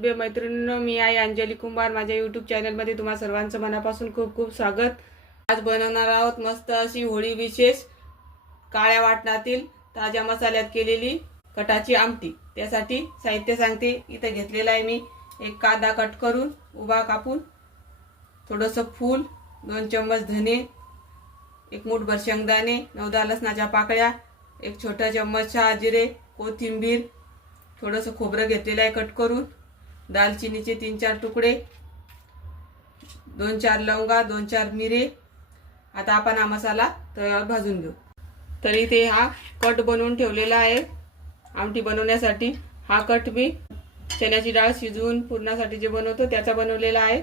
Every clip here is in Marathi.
सुभे मैत्रिणींनो, मी आहे अंजली कुंभार। माझ्या यूट्यूब चॅनलमध्ये तुम्हा सर्वांचं मनापासून खूप खूप स्वागत। आज बनवणार आहोत मस्त अशी होळी विशेष काळ्या वाटणातील ताज्या मसाल्यात केलेली कटाची आमटी। त्यासाठी साहित्य सांगते। इथे घेतलेला आहे मी एक कांदा कट करून उभा कापून, थोडंसं फूल, 2 चम्मच धने, एक मूठभर शेंगदाणे, 9-10 लसणाच्या पाकळ्या, एक छोटा चम्मच जिरे, कोथिंबीर, थोडंसं खोबरं घेतलेलं आहे कट करून, दालचिनीचे 3-4 तुकडे, 2-4 लवंगा, 2-4 मिरे। आता आपण हा मसाला तव्यावर भाजून घेऊ। तरी ते हा कट बनवून ठेवलेला आहे आमटी बनवण्यासाठी। हा कट मी चण्याची डाळ शिजवून पुरणासाठी जे बनवतो त्याचा बनवलेला आहे।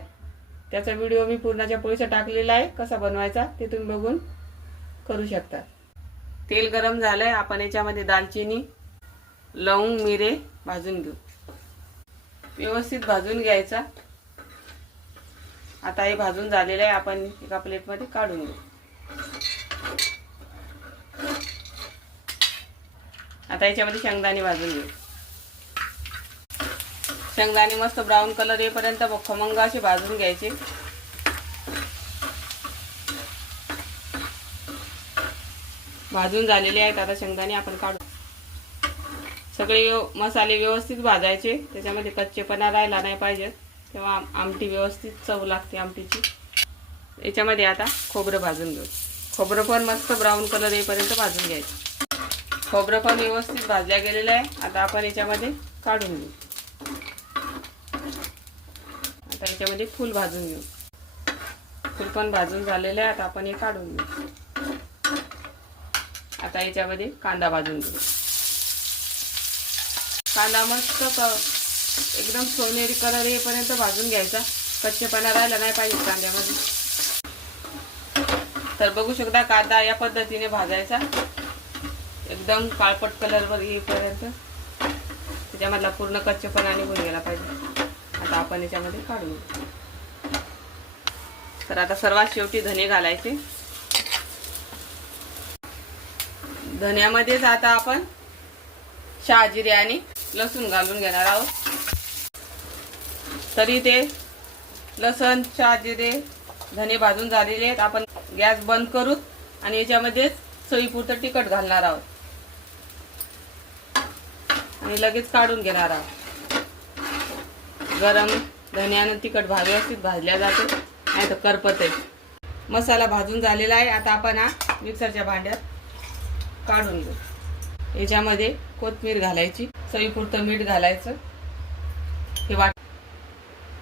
त्याचा व्हिडिओ मी पुरणाच्या पोळीचा टाकलेला आहे, कसा बनवायचा ते तुम्ही बघून करू शकता। तेल गरम झालंय, आपण याच्यामध्ये दालचिनी, लवंग, मिरे भाजून घेऊ। व्यवस्थित भाजून घ्यायचा। आता हे भाजून झालेलं आहे, आपण एका प्लेटमध्ये काढून घेऊ। आता याच्यामध्ये शेंगदाणे भाजून घेऊ। शेंगदाणे मस्त ब्राऊन कलर येईपर्यंत खमंग असे भाजून घ्यायचे। भाजून झालेले आहेत, आता शेंगदाणे आपण काढू। सगळे मसाले व्यवस्थित भाजायचे, त्याच्यामध्ये कच्चेपणा राहिला नाही पाहिजे, तेव्हा आमटी व्यवस्थित चव लागते आमटीची। याच्यामध्ये आता खोबरं भाजून घेऊ। खोबरं पण मस्त ब्राऊन कलर येईपर्यंत भाजून घ्यायचं। खोबरं पण व्यवस्थित भाजल्या गेलेलं आहे, आता आपण याच्यामध्ये काढून घेऊ। आता याच्यामध्ये फूल भाजून घेऊ। फूल पण भाजून झालेलं आहे, आता आपण हे काढून घेऊ। आता याच्यामध्ये कांदा भाजून घेऊ। कांदा मस्त एकदम सोनेरी कलर येईपर्यंत भाजून घ्यायचा, कच्चेपणा राहिला नाही पाहिजे कांद्यामध्ये। तर बघू शकता कांदा या पद्धतीने भाजायचा, एकदम काळपट कलरवर येईपर्यंत, त्याच्यामधला पूर्ण कच्चेपणा निघून गेला पाहिजे। आता आपण याच्यामध्ये काढून घेऊ। तर आता सर्वात शेवटी धने घालायचे। धन्यामध्येच आता आपण शहाजिरे आणि लसूण घालून घेणार आहोत। तरी ते लसूण, शहाजिरे, धने भाजून झालेले आहेत। आपण गॅस बंद करू आणि याच्यामध्ये चवीपुरतं तिखट घालणार आहोत आणि लगेच काढून घेणार आहोत। गरम धन्यानं तिखट व्यवस्थित भाजल्या जाते, नाही तर करपते। मसाला भाजून झालेला आहे, आता आपण हा मिक्सरच्या भांड्यात काढून घेऊ। याच्यामध्ये कोथिंबीर घालायची, चवीपुरतं मीठ घालायचं। हे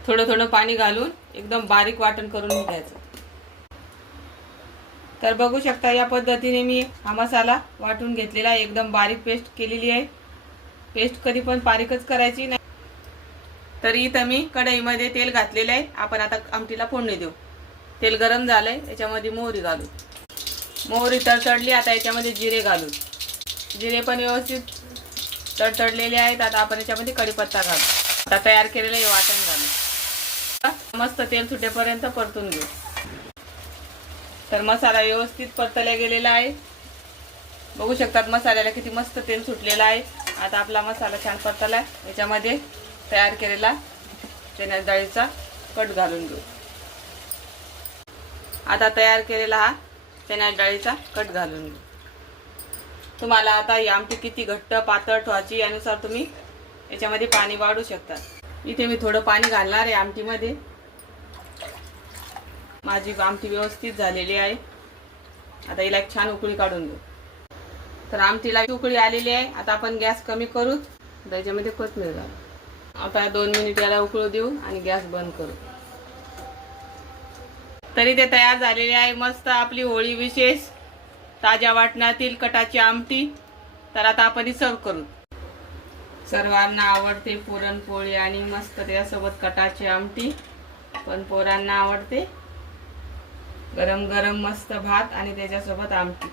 थोडं थोडं पाणी घालून एकदम बारीक वाटण करून घ्यायचं। तर बघू शकता या पद्धतीने मी हा मसाला वाटून घेतलेला आहे, एकदम बारीक पेस्ट केलेली आहे। पेस्ट कधी पण बारीकच करायची नाही। तरी इथं मी कढईमध्ये तेल घातलेलं आहे, आपण आता आमटीला फोडणी देऊ। तेल गरम झालंय, याच्यामध्ये मोहरी घालू। मोहरी तडतडली, आता याच्यामध्ये जिरे घालू। जिरे पण व्यवस्थित तडतडलेले आहेत, आता आपण याच्यामध्ये कढीपत्ता घालू। आता तयार केलेलं हे वाटण घालू। मस्त तेल सुटेपर्यंत परतून घेऊ। तर मसाला व्यवस्थित परतल्या गेलेला आहे, बघू शकतात मसाल्याला किती मस्त तेल सुटलेलं आहे। आता आपला मसाला छान परतला आहे, याच्यामध्ये तयार केलेला चण्याच्या डाळीचा कट घालून घेऊ। आता तयार केलेला हा चण्याच्या डाळीचा कट घालून घेऊ। तुम्हाला आता ही आमटी किती घट्ट पातळ ठेवायची यानुसार तुम्ही याच्यामध्ये पाणी वाढू शकता। इथे मी थोडं पाणी घालणार आहे आमटीमध्ये। माझी आमटी व्यवस्थित झालेली आहे, आता हिला एक छान उकळी काढून घेऊ। तर आमटीला उकळी आलेली आहे, आता आपण गॅस कमी करू, त्याच्यामध्ये कोथिंबीर घालू। आता 2 मिनिट याला उकळू देऊ आणि गॅस बंद करू। तरी ते तयार झालेले आहे मस्त आपली होळी विशेष ताज्या वाटणातील कटाची आमटी। तर आता आपण ही सर्व करू। सर्वांना आवडते पुरणपोळी आणि मस्त त्यासोबत कटाची आमटी, पण पोरांना आवडते गरम गरम मस्त भात आणि त्याच्यासोबत आमटी।